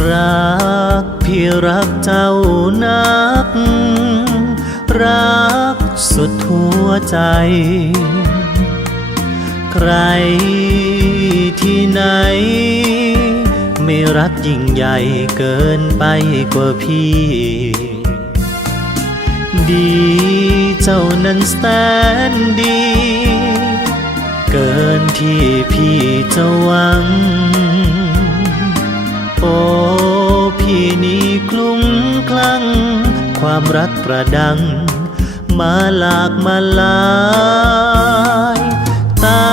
รักพี่รักเจ้านัก รักสุดหัวใจ ใครที่ไหน ไม่รักยิ่งใหญ่เกินไปกว่าพี่ ดีเจ้านั้นแสนดี เกินที่พี่จะหวัง คลุ้มคลั่ง ความรักประดัง มาหลากมาลาย ตา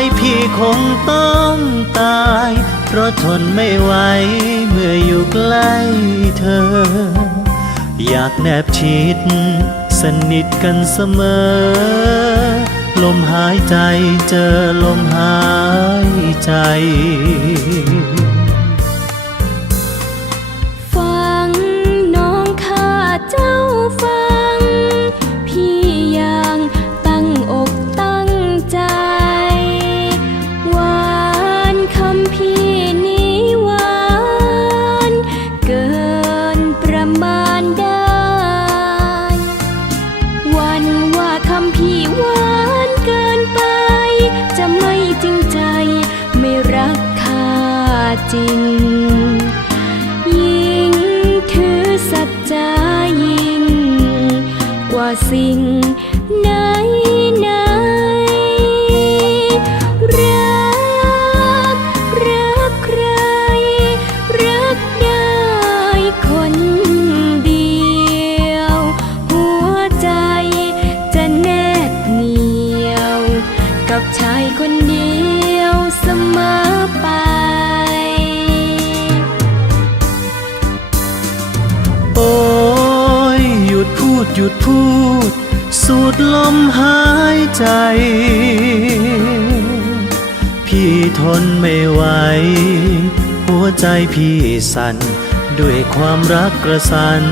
ยพี่คงต้องตาย เพราะทนไม่ไหวเมื่ออยู่ใกล้เธอ อยากแนบชิด สนิทกันเสมอ ลมหายใจเจอลมหายใจ จริง ยิ่งถือสัจจะยิ่ง กว่าสิ่งไหน หยุดพูด สูดลมหายใจ พี่ทนไม่ไหว หัวใจพี่สั่น ด้วยความรักกระสัน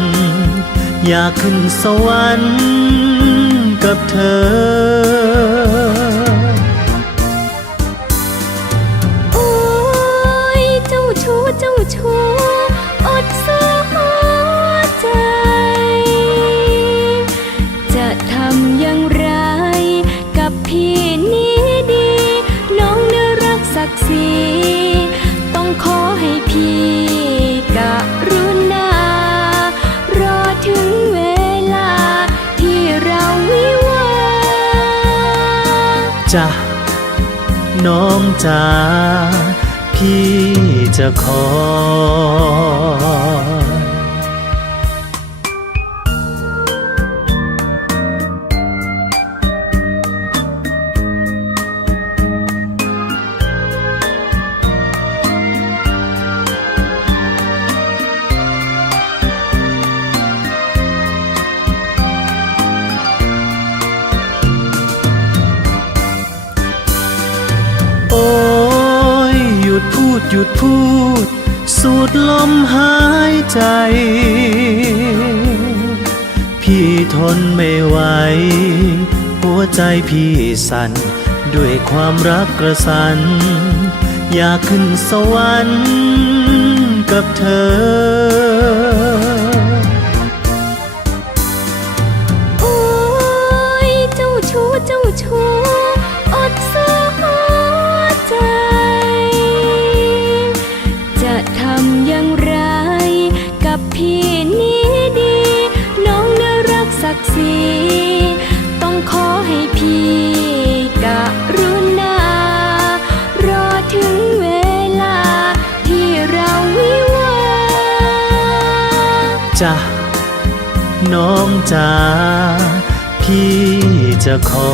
อยากขึ้นสวรรค์กับเธอำอย่างไร กับพี่นี้ดี น้องเนื้อรักศักดิ์ศรีต้องขอให้พี่กะรุณารอถึงเวลา ที่เราวิวาจ้ะน้องจ๋าพี่จะคอ ดหยุดพูด สูดลมหายใจ พี่ทนไม่ไหว หัวใจพี่สั่น ด้วยความรักกระสัน อยากขึ้นสวรรค์กับเธอ ศรีต้องขอให้พี่กะรุณารอถึงเวลาที่เราวิวาจ้ะน้องจ๋าพี่จะขอ